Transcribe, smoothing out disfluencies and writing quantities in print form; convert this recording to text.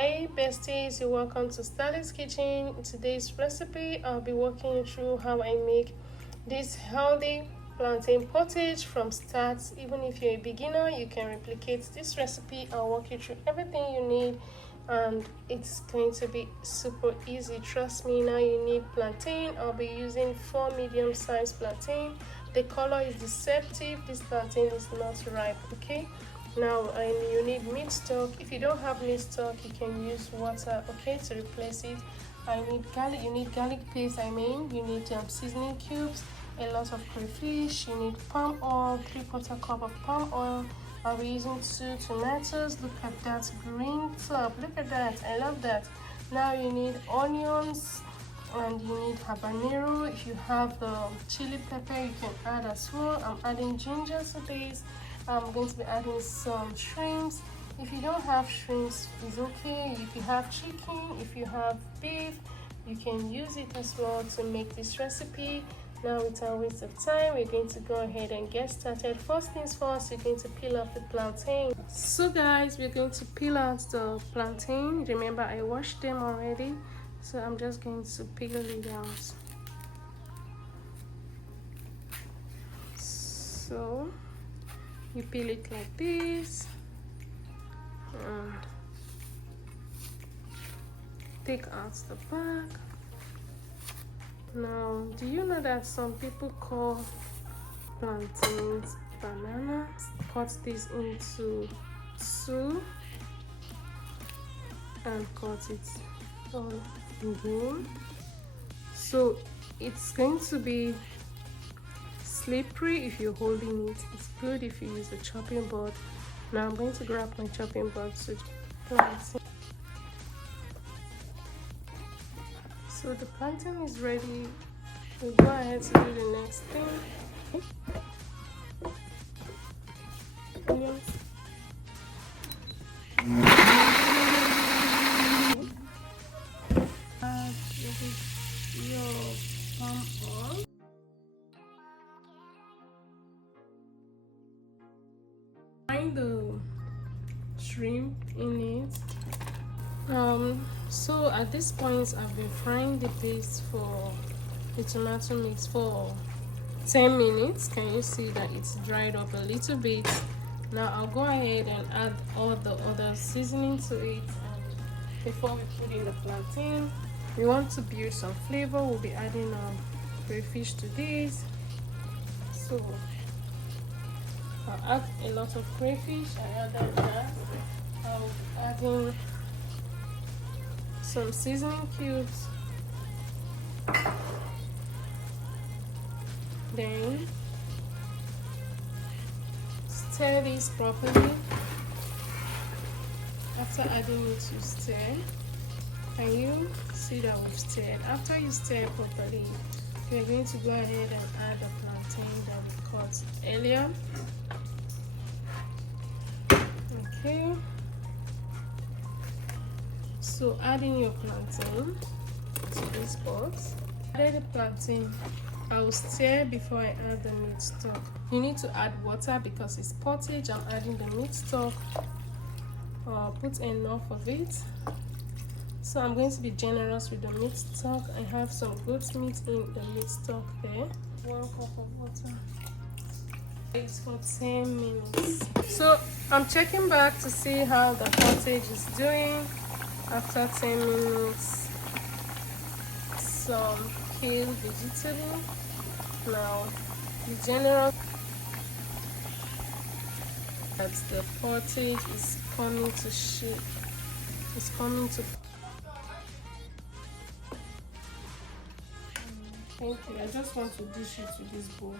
Hey besties, you're welcome to Stylish Kitchen. In today's recipe, I'll be walking you through how I make this healthy plantain pottage from start. Even if you're a beginner, you can replicate this recipe. I'll walk you through everything you need and it's going to be super easy. Trust me. Now you need plantain. I'll be using 4 medium-sized plantain. The color is deceptive. This plantain is not ripe, okay? Now you need meat stock. If you don't have meat stock, you can use water, okay, to replace it. I need garlic. You need garlic paste. You need seasoning cubes, a lot of crayfish. You need palm oil, 3/4 cup of palm oil. I'll be using 2 tomatoes. Look at that green top. Look at that. I love that. Now you need onions and you need habanero. If you have the chili pepper, you can add as well. I'm adding ginger to this. I'm going to be adding some shrimps. If you don't have shrimps, it's okay. If you have chicken, if you have beef, you can use it as well to make this recipe. Now, without waste of time, we're going to go ahead and get started. First things first, you're going to peel off the plantain. So guys, we're going to peel out the plantain. Remember, I washed them already, so I'm just going to peel it out. So you peel it like this. Take out the back. Now, do you know that some people call plantains bananas? Cut this into 2 and cut it on green. So it's going to be slippery if you're holding it. It's good if you use a chopping board. Now I'm going to grab my chopping board to plantain. So the plantain is ready. We'll go ahead to do the next thing. Onions. Add your palm oil. Find the shrimp in it. So at this point, I've been frying the paste for the tomato mix for 10 minutes. Can you see that it's dried up a little bit? Now I'll go ahead and add all the other seasoning to it. And before we put in the plantain, we want to build some flavor. We'll be adding crayfish to this. So I'll add a lot of crayfish. I added that. I'll be adding some seasoning cubes. Then stir this properly. After adding it, you stir. Can you see that we've stirred? After you stir properly, we're going to go ahead and add the plantain that we cut earlier. Okay. So adding your plantain to this pot. Add the plantain. I will stir before I add the meat stock. You need to add water because it's pottage. I'm adding the meat stock. Put enough of it. So I'm going to be generous with the meat stock. I have some goat meat in the meat stock there. 1 cup of water. It's for 10 minutes. So I'm checking back to see how the pottage is doing. After 10 minutes, some kale vegetable. Now, the general that the pottage is coming to shape. It's coming to. Thank you. I just want to dish it to this bowl.